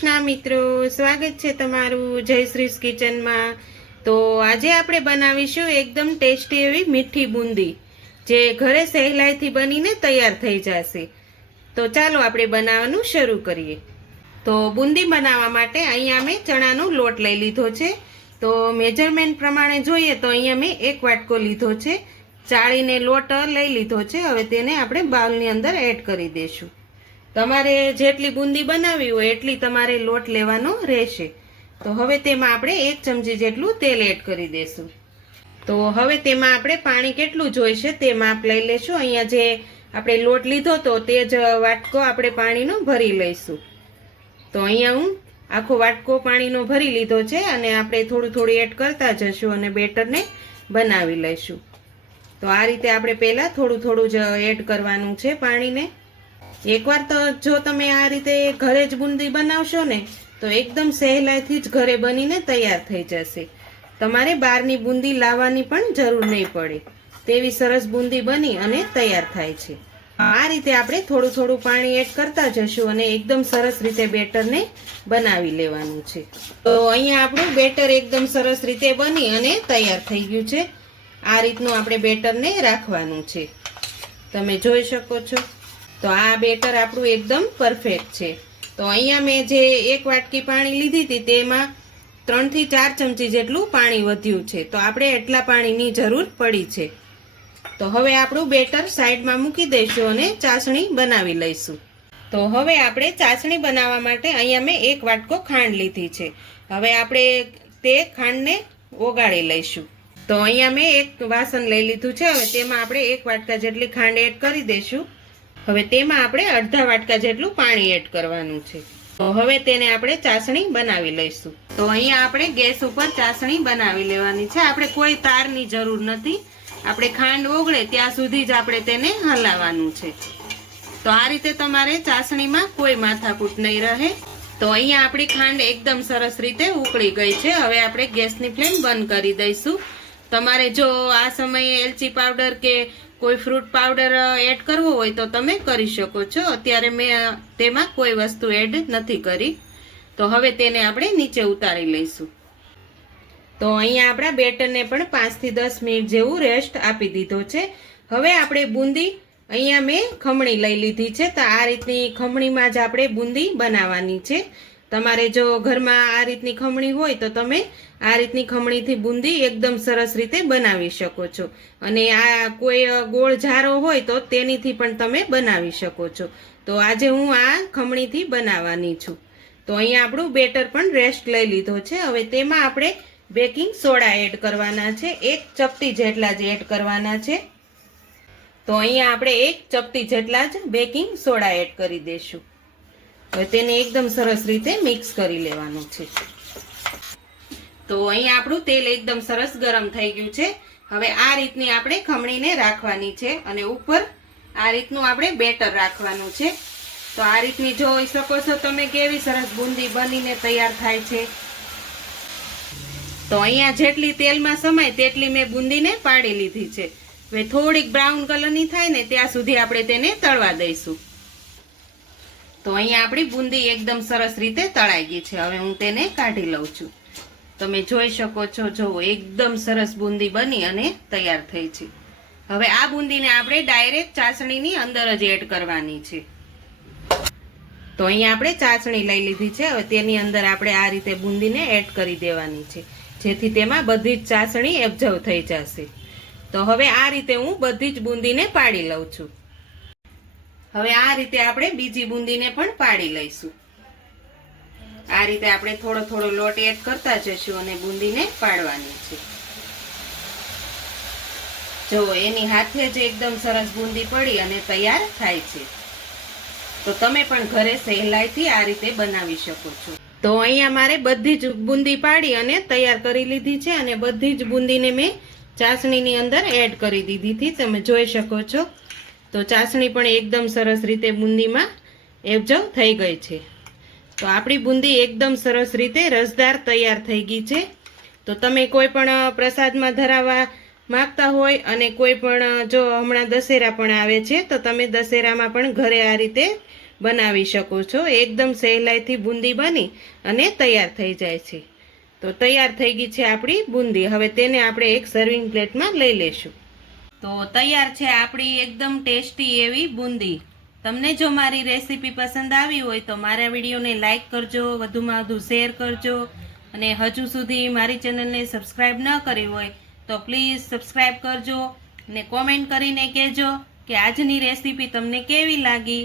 કૃષ્ણ મિત્રો, સ્વાગત છે તમારું જય શ્રી કિચનમાં. તો આજે આપણે બનાવીશું એકદમ ટેસ્ટી એવી મીઠી બુંદી, જે ઘરે સહેલાઈથી બનીને તૈયાર થઈ જશે. તો ચાલો આપણે બનાવવાનું શરૂ કરીએ. તો બુંદી બનાવવા માટે અહીંયા મેં ચણાનો લોટ લઈ લીધો છે. તો મેજરમેન્ટ પ્રમાણે જોઈએ તો અહીંયા મેં એક વાટકો લીધો છે. ચાળીને લોટ લઈ લીધો છે. હવે તેને આપણે બાઉલની અંદર એડ કરી દઈશું. તમારે જેટલી બુંદી બનાવવી હોય એટલી તમારે લોટ લેવાનો રહેશે. તો હવે તેમાં આપણે એક ચમચી જેટલું તેલ એડ કરી દઈશું તો હવે તેમાં આપણે પાણી કેટલું જોઈશે તે માપ લઈ લેશું. અહીંયા જે આપણે લોટ લીધો તો તે જ વાટકો આપણે પાણીનો ભરી લઈશું. તો અહીંયા હું આખો વાટકો પાણીનો ભરી લીધો છે અને આપણે થોડું થોડું એડ કરતા જશું અને બેટરને બનાવી લઈશું. તો આ રીતે આપણે પહેલાં થોડું થોડું જ એડ કરવાનું છે પાણીને. એકવાર તો જો તમે આ રીતે ઘરે જ બુંદી બનાવશો ને, તો એકદમ સહેલાઈથી જ ઘરે બનીને તૈયાર થઈ જશે. તમારે બહારની બુંદી લાવવાની પણ જરૂર નહીં પડે. તેવી સરસ બુંદી બની અને તૈયાર થાય છે. આ રીતે આપણે થોડું થોડું પાણી એડ કરતા જશું અને એકદમ સરસ રીતે બેટરને બનાવી લેવાનું છે. તો અહીંયા આપણું બેટર એકદમ સરસ રીતે બની અને તૈયાર થઈ ગયું છે. આ રીતનું આપણે બેટરને રાખવાનું છે. તમે જોઈ શકો છો. તો આ બેટર આપણું એકદમ પરફેક્ટ છે. તો અહીંયા મેં જે એક વાટકી પાણી લીધી હતી તેમાં ત્રણથી ચાર ચમચી જેટલું પાણી વધ્યું છે. તો આપણે એટલા પાણીની જરૂર પડી છે. તો હવે આપણું બેટર સાઈડમાં મૂકી દઈશું અને ચાસણી બનાવી લઈશું. તો હવે આપણે ચાસણી બનાવવા માટે અહીંયા મેં એક વાટકો ખાંડ લીધી છે. હવે આપણે તે ખાંડને ઓગાળી લઈશું. તો અહીંયા મેં એક વાસણ લઈ લીધું છે. હવે તેમાં આપણે એક વાટકા જેટલી ખાંડ એડ કરી દઈશું. હવે તેમાં આપણે અડધા વાટકા જેટલું પાણી એડ કરવાનું છે. હવે તેને આપણે ચાસણી બનાવી લઈશું. તો અહીંયા આપણે ગેસ ઉપર ચાસણી બનાવી લેવાની છે. આપણે કોઈ તારની જરૂર નથી. આપણે ખાંડ ઓગળે ત્યાં સુધી જ આપણે તેને હલાવવાનું છે. તો આ રીતે તમારે ચાસણીમાં કોઈ માથાકૂટ નહીં રહે. તો અહીંયા આપણી ખાંડ એકદમ સરસ રીતે ઉકળી ગઈ છે. હવે આપણે ગેસની ફ્લેમ બંધ કરી દઈશું. તમારે જો આ સમયે એલચી પાવડર કે કોઈ ફ્રૂટ પાવડર એડ કરવો હોય તો તમે કરી શકો છો. અત્યારે મેં તેમાં કોઈ વસ્તુ એડ નથી કરી. તો હવે તેને આપણે નીચે ઉતારી લઈશું. તો અહીંયા આપણા બેટરને પણ પાંચથી દસ મિનિટ જેવું રેસ્ટ આપી દીધો છે. હવે આપણે બુંદી અહીંયા મેં ખમણી લઈ લીધી છે. તો આ રીતની ખમણીમાં જ આપણે બુંદી બનાવવાની છે. તમારે જો ઘરમાં આ રીતની ખમણી હોય તો તમે આ રીતની ખમણીથી બુંદી એકદમ સરસ રીતે બનાવી શકો છો. અને આ કોઈ ગોળ જારો હોય તો તેનીથી પણ તમે બનાવી શકો છો. તો આજે હું આ ખમણીથી બનાવવાની છું. તો અહીંયા આપણું બેટર પણ રેસ્ટ લઈ લીધો છે. હવે તેમાં આપણે બેકિંગ સોડા એડ કરવાના છે. એક ચપટી જેટલા જ એડ કરવાના છે. તો અહીંયા આપણે એક ચપટી જેટલા જ બેકિંગ સોડા એડ કરી દઈશું. હવે તેને એકદમ સરસ રીતે મિક્સ કરી લેવાનું છે. તો અહીંયા આપણું તેલ એકદમ સરસ ગરમ થઈ ગયું છે. હવે આ રીતની આપણે ખમણીને રાખવાની છે અને ઉપર આ રીતનું આપણે બેટર રાખવાનું છે. તો આ રીતની જોઈ શકો છો તમે કેવી સરસ બુંદી બનીને તૈયાર થાય છે. તો અહીંયા જેટલી તેલમાં સમાય તેટલી મેં બુંદીને પાડી લીધી છે. હવે થોડીક બ્રાઉન કલરની થાય ને ત્યાં સુધી આપણે તેને તળવા દઈશું. તો અહીંયા આપણી બુંદી એકદમ સરસ રીતે તળાઈ ગઈ છે. હવે હું તેને કાઢી લઉં છું. તમે જોઈ શકો છો જુઓ એકદમ સરસ બુંદી બની અને તૈયાર થઈ છે. હવે આ બુંદીને આપણે ડાયરેક્ટ ચાસણીની અંદર જ એડ કરવાની છે. તો અહીંયા આપણે ચાસણી લઈ લીધી છે. હવે તેની અંદર આપણે આ રીતે બુંદીને એડ કરી દેવાની છે. જેથી તેમાં બધી જ ચાસણી એબ્ઝર્વ થઈ જશે. તો હવે આ રીતે હું બધી જ બુંદીને પાડી લઉં છું. હવે આ રીતે આપણે બીજી બુંદીને પણ પાડી લઈશું. આ રીતે આપણે થોડો થોડો લોટ એડ કરતા જશું અને બુંદીને પાડવાની છે. જો એની હાથે જ એકદમ સરસ બુંદી પડી અને તૈયાર થાય છે. તો તમે પણ ઘરે સહેલાઈથી આ રીતે બનાવી શકો છો. તો અહીંયા મારે બધી જ બુંદી પાડી અને તૈયાર કરી લીધી છે અને બધી જ બુંદીને મેં ચાસણીની અંદર એડ કરી દીધી હતી. તમે જોઈ શકો છો. તો ચાસણી પણ એકદમ સરસ રીતે બુંદીમાં એબ્ઝર્વ થઈ ગઈ છે. તો આપણી બુંદી એકદમ સરસ રીતે રસદાર તૈયાર થઈ ગઈ છે. તો તમે કોઈ પણ પ્રસાદમાં ધરાવવા માગતા હોય અને કોઈ પણ જો હમણાં દશેરા પણ આવે છે, તો તમે દશેરામાં પણ ઘરે આ રીતે બનાવી શકો છો. એકદમ સહેલાઈથી બુંદી બની અને તૈયાર થઈ જાય છે. તો તૈયાર થઈ ગઈ છે આપણી બુંદી. હવે તેને આપણે એક સર્વિંગ પ્લેટમાં લઈ લેશું તો તૈયાર છે આપણી એકદમ ટેસ્ટી એવી બુંદી. તમને જો મારી રેસીપી પસંદ આવી હોય તો મારા વિડીયોને લાઇક કરજો, વધુમાં વધુ શેર કરજો. અને હજુ સુધી મારી ચેનલને સબસ્ક્રાઈબ ન કરી હોય તો પ્લીઝ સબસ્ક્રાઈબ કરજો અને કોમેન્ટ કરીને કહેજો કે આજની રેસીપી તમને કેવી લાગી.